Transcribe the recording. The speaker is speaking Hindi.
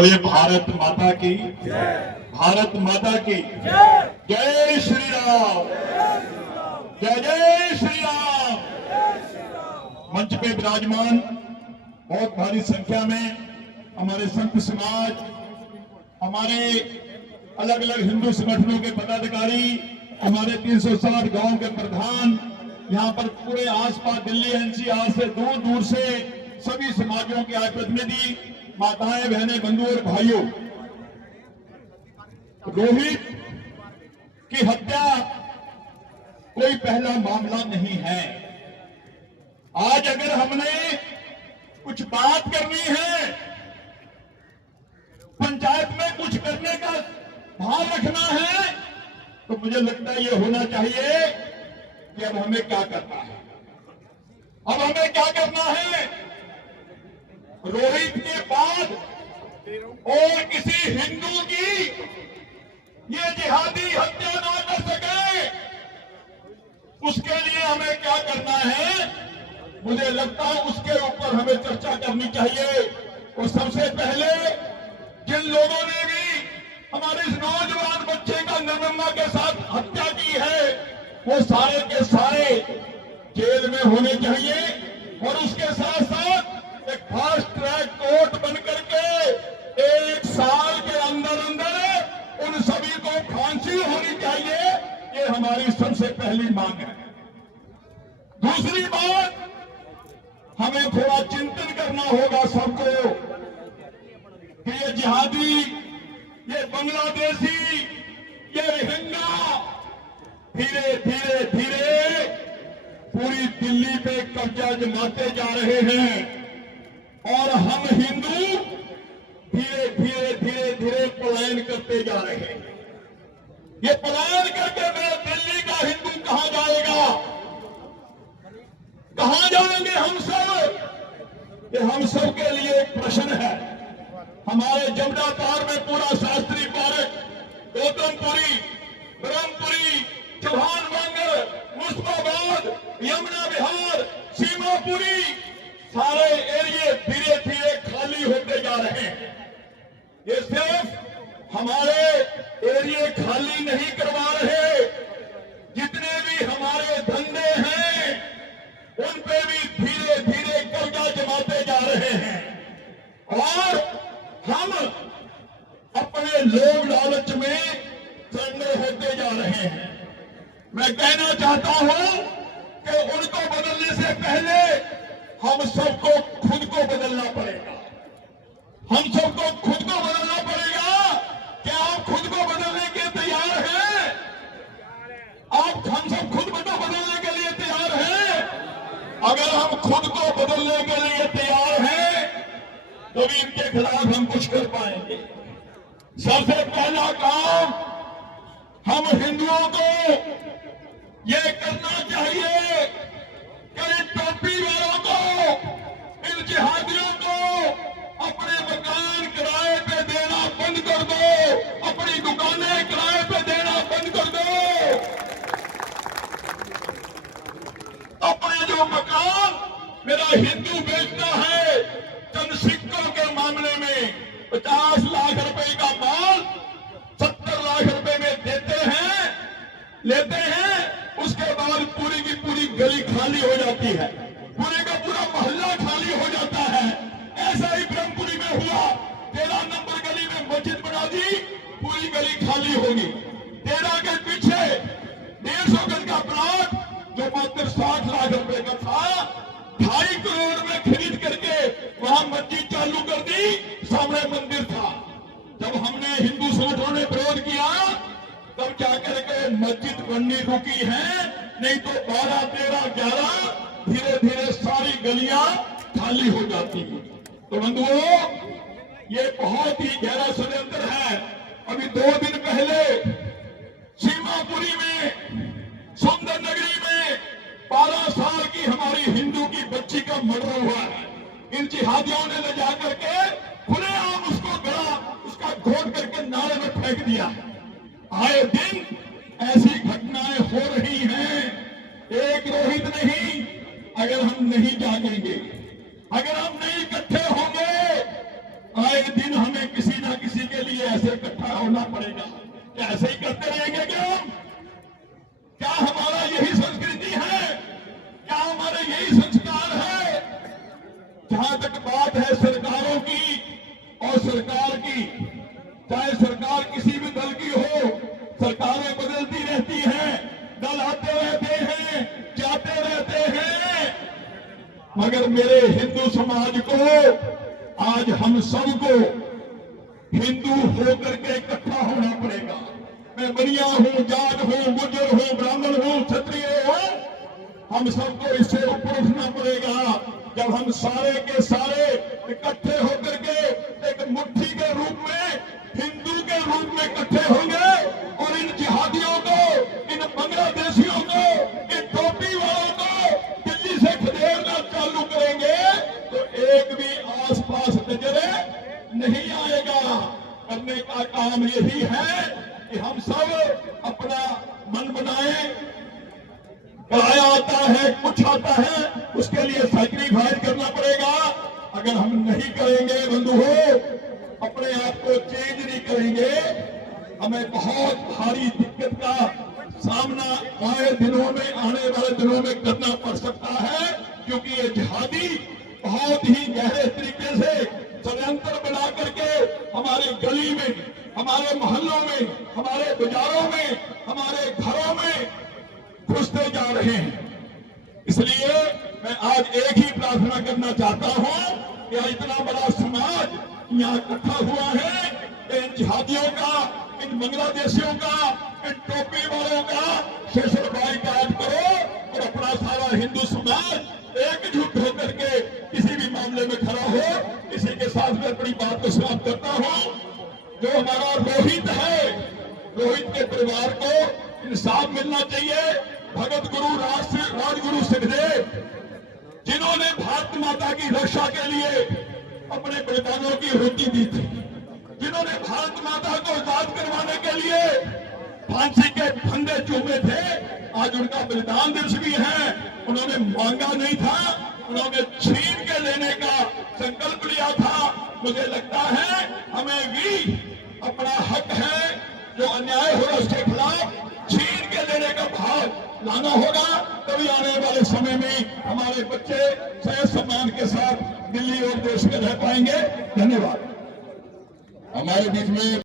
बोलिए भारत माता की, भारत माता की जय श्री राम, जय जय श्री राम। मंच पे विराजमान बहुत भारी संख्या में हमारे संत समाज, हमारे अलग अलग हिंदू संगठनों के पदाधिकारी, हमारे 360 गांव के प्रधान, यहाँ पर पूरे आसपास दिल्ली एनसीआर से दूर दूर से सभी समाजों के आए प्रतिनिधि, माताएं, बहनें, बंधु और भाइयों, रोहित की हत्या कोई पहला मामला नहीं है। आज अगर हमने कुछ बात करनी है, पंचायत में कुछ करने का भाव रखना है, तो मुझे लगता है ये होना चाहिए कि अब हमें क्या करना है। अब हमें क्या करना है, रोहित के बाद और किसी हिंदू की ये जिहादी हत्या ना कर सके, उसके लिए हमें क्या करना है, मुझे लगता है उसके ऊपर हमें चर्चा करनी चाहिए। और सबसे पहले जिन लोगों ने भी हमारे इस नौजवान बच्चे का निर्ममा के साथ हत्या की है, वो सारे के सारे जेल में होने चाहिए। और उसके साथ साथ एक फास्ट ट्रैक कोर्ट बन करके 1 साल के अंदर अंदर उन सभी को फांसी होनी चाहिए। ये हमारी सबसे पहली मांग है। दूसरी बात, हमें थोड़ा चिंतन करना होगा सबको कि ये जिहादी, ये बांग्लादेशी, ये रोहिंग्या धीरे धीरे धीरे पूरी दिल्ली पे कब्जा जमाते जा रहे हैं और हम हिंदू धीरे धीरे धीरे धीरे पलायन करते जा रहे हैं। ये पलायन करके मेरे दिल्ली का हिंदू कहां जाएगा, कहां जाएंगे हम सब, ये हम सब के लिए एक प्रश्न है। हमारे जमुना पार में पूरा शास्त्री पार्क, गौतमपुरी, ब्रह्मपुरी, चौहान मंगल, मुस्तफाबाद, यमुना विहार, सीमापुरी, सारे एरिए धीरे धीरे खाली होते जा रहे हैं। ये सिर्फ हमारे एरिए खाली नहीं करवा रहे, जितने भी हमारे धंधे हैं उन पे भी धीरे धीरे कब्जा जमाते जा रहे हैं और हम अपने लोभ लालच में सरेंडर होते जा रहे हैं। मैं कहना चाहता हूं कि उनको बदलने से पहले हम सबको खुद को बदलना पड़ेगा। हम सबको खुद को बदलना पड़ेगा। क्या आप खुद को बदलने के तैयार हैं? हम सब खुद को बदलने के लिए तैयार हैं? अगर हम खुद को बदलने के लिए तैयार हैं तो भी इनके खिलाफ हम कुछ कर पाएंगे। सबसे पहला काम हम हिंदुओं को ये करना चाहिए कि इन टोपी वालों को, इन जिहादियों को अपने मकान किराए पे देना बंद कर दो, अपनी दुकानें किराए पे देना बंद कर दो। अपने जो मकान मेरा हिंदू बेचता है, चंद सिक्कों के मामले में 50 लाख रुपए का माल 70 लाख रुपए में देते हैं, लेते हैं, उसके बाद पूरी की पूरी गली खाली हो जाती है, पूरे का पूरा मोहल्ला खाली हो जाता है। ऐसा ही ब्रह्मपुरी में हुआ, 13 नंबर गली में मस्जिद बना दी, पूरी गली खाली होगी। 13 के पीछे 150 गज का प्लॉट जो मात्र 60 लाख रुपए का था, 2.5 करोड़ में खरीद करके वहां मस्जिद चालू कर दी, सामने मंदिर था। जब हमने हिंदू संगठनों ने विरोध किया तब जाकर के मस्जिद बननी रुकी है, नहीं तो 12, 13, 11 धीरे धीरे सारी गलियां खाली हो जाती हैं। तो बंधुओं, ये बहुत ही गहरा षड्यंत्र है। अभी 2 दिन पहले सीमापुरी में, सुंदर नगरी में 12 साल की हमारी हिंदू की बच्ची का मर्डर हुआ है। इन जिहादियों ने ले जाकर के खुलेआम उसको गला, उसका घोट करके नाले में फेंक दिया। आए दिन ऐसी घटनाएं हो रही हैं, एक रोहित नहीं। अगर हम नहीं जागेंगे, अगर हम नहीं इकट्ठे होंगे, आए दिन हमें किसी होना पड़ेगा। क्या ऐसे ही करते रहेंगे क्या हमारा यही संस्कृति है? क्या हमारे यही संस्कार है? जहां तक बात है सरकारों की और सरकार की, चाहे सरकार किसी भी दल की हो, सरकारें बदलती रहती हैं, दल आते रहते हैं, जाते रहते हैं, मगर मेरे हिंदू समाज को, आज हम सबको हिंदू होकर के इकट्ठा होना पड़ेगा। मैं बनिया हूं, जाट हूं, गुर्जर हूं, ब्राह्मण हूं, क्षत्रिय हूं, हम सबको इससे ऊपर उठना पड़ेगा। जब हम सारे के सारे इकट्ठे होकर के एक मुट्ठी के रूप में, हिंदू के रूप में इकट्ठे होंगे और इन जिहादियों को, इन बांग्लादेशियों को, इन टोपी वालों को दिल्ली से खदेड़ना चालू करेंगे तो एक भी आसपास नजरे नहीं आएगा। करने का काम यही है कि हम सब अपना मन बनाएं। किराया आता है, कुछ आता है, उसके लिए सैक्रिफाइस करना पड़ेगा। अगर हम नहीं करेंगे बंधुओं, अपने आप को चेंज नहीं करेंगे, हमें बहुत भारी दिक्कत का सामना आए दिनों में, आने वाले दिनों में करना पड़ सकता है। क्योंकि ये जिहादी बहुत ही गहरे तरीके से षड्यंत्र बना करके हमारे गली में, हमारे मोहल्लों में, हमारे बाजारों में, हमारे घरों में घुसते जा रहे हैं। इसलिए मैं आज एक ही प्रार्थना करना चाहता हूं कि इतना बड़ा समाज यहाँ इकट्ठा हुआ है, इन जिहादियों का, इन बांग्लादेशियों का, इन टोपी वालों का सेशन बाइकाट करो और अपना सारा हिंदू समाज एकजुट होकर के किसी भी मामले में खड़ा हो। इसी के साथ मैं अपनी बात को समाप्त करता हूं। जो हमारा रोहित है, रोहित के परिवार को इंसाफ मिलना चाहिए। भगत गुरु राजगुरु सुखदेव, जिन्होंने भारत माता की रक्षा के लिए अपने बलिदानों की आहुति दी थी, जिन्होंने भारत माता को आजाद करवाने के लिए फांसी के फंदे चूमे थे, आज उनका बलिदान दिवस भी है। उन्होंने मांगा नहीं था, उन्होंने छीन के लेने का संकल्प लिया था। मुझे लगता है हमें भी अपना हक है, जो अन्याय हो रहा है उसके खिलाफ छीन के लेने का भाव लाना होगा। तभी आने वाले समय में हमारे बच्चे सह सम्मान के साथ दिल्ली और देश में रह पाएंगे। धन्यवाद। हमारे बीच में